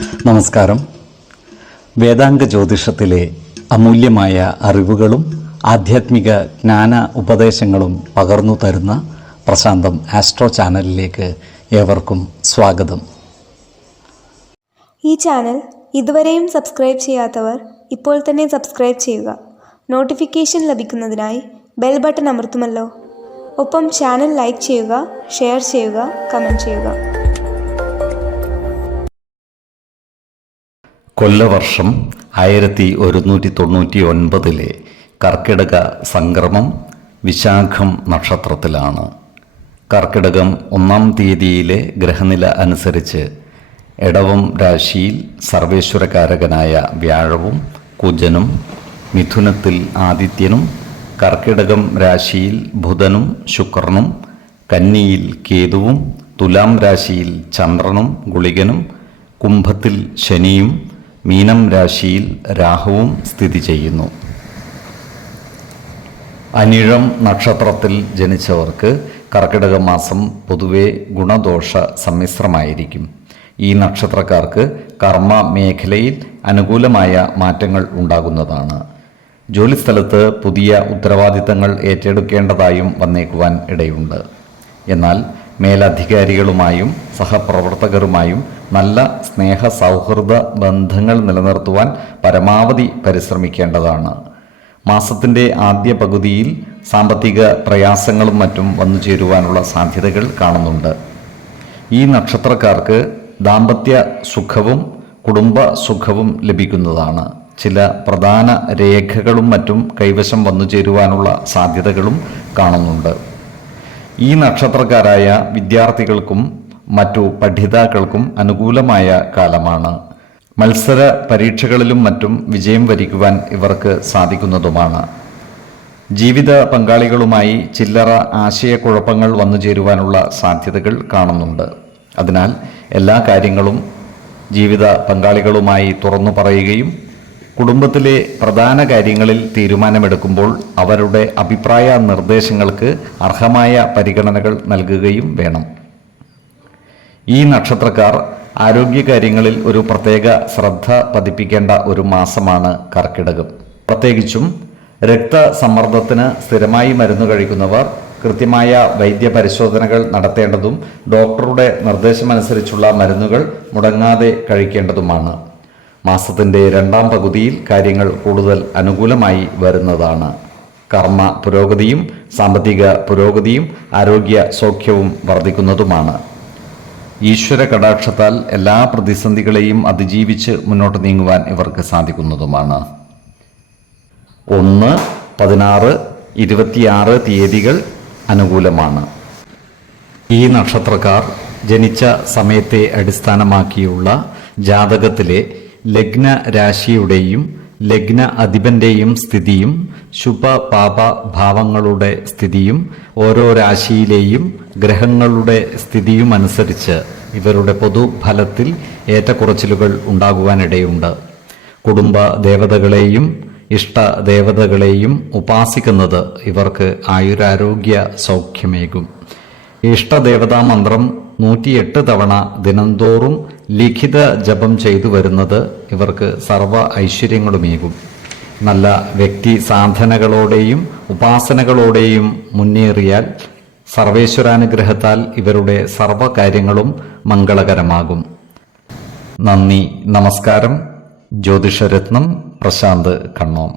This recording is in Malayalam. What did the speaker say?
നമസ്കാരം. വേദാംഗ ജ്യോതിഷത്തിലെ അമൂല്യമായ അറിവുകളും ആധ്യാത്മിക ജ്ഞാന ഉപദേശങ്ങളും പകർന്നു തരുന്ന പ്രശാന്തം ആസ്ട്രോ ചാനലിലേക്ക് ഏവർക്കും സ്വാഗതം. ഈ ചാനൽ ഇതുവരെയും സബ്സ്ക്രൈബ് ചെയ്യാത്തവർ ഇപ്പോൾ തന്നെ സബ്സ്ക്രൈബ് ചെയ്യുക. നോട്ടിഫിക്കേഷൻ ലഭിക്കുന്നതിനായി ബെൽ ബട്ടൺ അമർത്തുമല്ലോ. ഒപ്പം ചാനൽ ലൈക്ക് ചെയ്യുക, ഷെയർ ചെയ്യുക, കമൻറ്റ് ചെയ്യുക. കൊല്ലവർഷം 1199 കർക്കിടക സംക്രമം വിശാഖം നക്ഷത്രത്തിലാണ്. കർക്കിടകം 1-ാം തീയതിയിലെ ഗ്രഹനില അനുസരിച്ച് എടവം രാശിയിൽ സർവേശ്വരകാരകനായ വ്യാഴവും കുജനും, മിഥുനത്തിൽ ആദിത്യനും, കർക്കിടകം രാശിയിൽ ബുധനും ശുക്രനും, കന്നിയിൽ കേതുവും, തുലാം രാശിയിൽ ചന്ദ്രനും ഗുളികനും, കുംഭത്തിൽ ശനിയും, മീനം രാശിയിൽ രാഹുവും സ്ഥിതി ചെയ്യുന്നു. അനിഴം നക്ഷത്രത്തിൽ ജനിച്ചവർക്ക് കർക്കിടക മാസം പൊതുവെ ഗുണദോഷ സമ്മിശ്രമായിരിക്കും. ഈ നക്ഷത്രക്കാർക്ക് കർമ്മ മേഖലയിൽ അനുകൂലമായ മാറ്റങ്ങൾ ഉണ്ടാകുന്നതാണ്. ജോലിസ്ഥലത്ത് പുതിയ ഉത്തരവാദിത്തങ്ങൾ ഏറ്റെടുക്കേണ്ടതായും വന്നേക്കുവാൻ ഇടയുണ്ട്. എന്നാൽ മേലധികാരികളുമായും സഹപ്രവർത്തകരുമായും നല്ല സ്നേഹ സൗഹൃദ ബന്ധങ്ങൾ നിലനിർത്തുവാൻ പരമാവധി പരിശ്രമിക്കേണ്ടതാണ്. മാസത്തിൻ്റെ ആദ്യ പകുതിയിൽ സാമ്പത്തിക പ്രയാസങ്ങളും മറ്റും വന്നു ചേരുവാനുള്ള സാധ്യതകൾ കാണുന്നുണ്ട്. ഈ നക്ഷത്രക്കാർക്ക് ദാമ്പത്യ സുഖവും കുടുംബ സുഖവും ലഭിക്കുന്നതാണ്. ചില പ്രധാന രേഖകളും മറ്റും കൈവശം വന്നു ചേരുവാനുള്ള സാധ്യതകളും കാണുന്നുണ്ട്. ഈ നക്ഷത്രക്കാരായ വിദ്യാർത്ഥികൾക്കും മറ്റു പഠിതാക്കൾക്കും അനുകൂലമായ കാലമാണ്. മത്സര പരീക്ഷകളിലും മറ്റും വിജയം വരിക്കുവാൻ ഇവർക്ക് സാധിക്കുന്നതുമാണ്. ജീവിത പങ്കാളികളുമായി ചില്ലറ ആശയക്കുഴപ്പങ്ങൾ വന്നു ചേരുവാനുള്ള സാധ്യതകൾ കാണുന്നുണ്ട്. അതിനാൽ എല്ലാ കാര്യങ്ങളും ജീവിത പങ്കാളികളുമായി തുറന്നു പറയുകയും കുടുംബത്തിലെ പ്രധാന കാര്യങ്ങളിൽ തീരുമാനമെടുക്കുമ്പോൾ അവരുടെ അഭിപ്രായ നിർദ്ദേശങ്ങൾക്ക് അർഹമായ പരിഗണനകൾ നൽകുകയും വേണം. ഈ നക്ഷത്രക്കാർ ആരോഗ്യകാര്യങ്ങളിൽ ഒരു പ്രത്യേക ശ്രദ്ധ പതിപ്പിക്കേണ്ട ഒരു മാസമാണ് കർക്കിടകം. പ്രത്യേകിച്ചും രക്തസമ്മർദ്ദത്തിന് സ്ഥിരമായി മരുന്ന് കഴിക്കുന്നവർ കൃത്യമായ വൈദ്യപരിശോധനകൾ നടത്തേണ്ടതും ഡോക്ടറുടെ നിർദ്ദേശമനുസരിച്ചുള്ള മരുന്നുകൾ മുടങ്ങാതെ കഴിക്കേണ്ടതുമാണ്. മാസത്തിൻ്റെ 2-ാം പകുതിയിൽ കാര്യങ്ങൾ കൂടുതൽ അനുകൂലമായി വരുന്നതാണ്. കർമ്മ പുരോഗതിയും സാമ്പത്തിക പുരോഗതിയും ആരോഗ്യ സൗഖ്യവും വർദ്ധിക്കുന്നതുമാണ്. ഈശ്വര കടാക്ഷത്താൽ എല്ലാ പ്രതിസന്ധികളെയും അതിജീവിച്ച് മുന്നോട്ട് നീങ്ങുവാൻ ഇവർക്ക് സാധിക്കുന്നതുമാണ്. 1, 16, 26 തീയതികൾ അനുകൂലമാണ്. ഈ നക്ഷത്രക്കാർ ജനിച്ച സമയത്തെ അടിസ്ഥാനമാക്കിയുള്ള ജാതകത്തിലെ ലഗ്ന രാശിയുടെയും ലഗ്ന അധിപന്റെയും സ്ഥിതിയും ശുഭ പാപ ഭാവങ്ങളുടെ സ്ഥിതിയും ഓരോ രാശിയിലെയും ഗ്രഹങ്ങളുടെ സ്ഥിതിയും അനുസരിച്ച് ഇവരുടെ പൊതുഫലത്തിൽ ഏറ്റക്കുറച്ചിലുകൾ ഉണ്ടാകുവാനിടയുണ്ട്. കുടുംബ ദേവതകളെയും ഇഷ്ടദേവതകളെയും ഉപാസിക്കുന്നത് ഇവർക്ക് ആയുരാരോഗ്യ സൗഖ്യമേകും. ഇഷ്ടദേവതാ മന്ത്രം 108 തവണ ദിനംതോറും ലിഖിത ജപം ചെയ്തു വരുന്നത് ഇവർക്ക് സർവ ഐശ്വര്യങ്ങളുമേകും. നല്ല വ്യക്തി സാധനകളോടെയും ഉപാസനകളോടെയും മുന്നേറിയാൽ സർവേശ്വരാനുഗ്രഹത്താൽ ഇവരുടെ സർവകാര്യങ്ങളും മംഗളകരമാകും. നന്ദി, നമസ്കാരം. ജ്യോതിഷരത്നം പ്രശാന്ത് കണ്ണോം.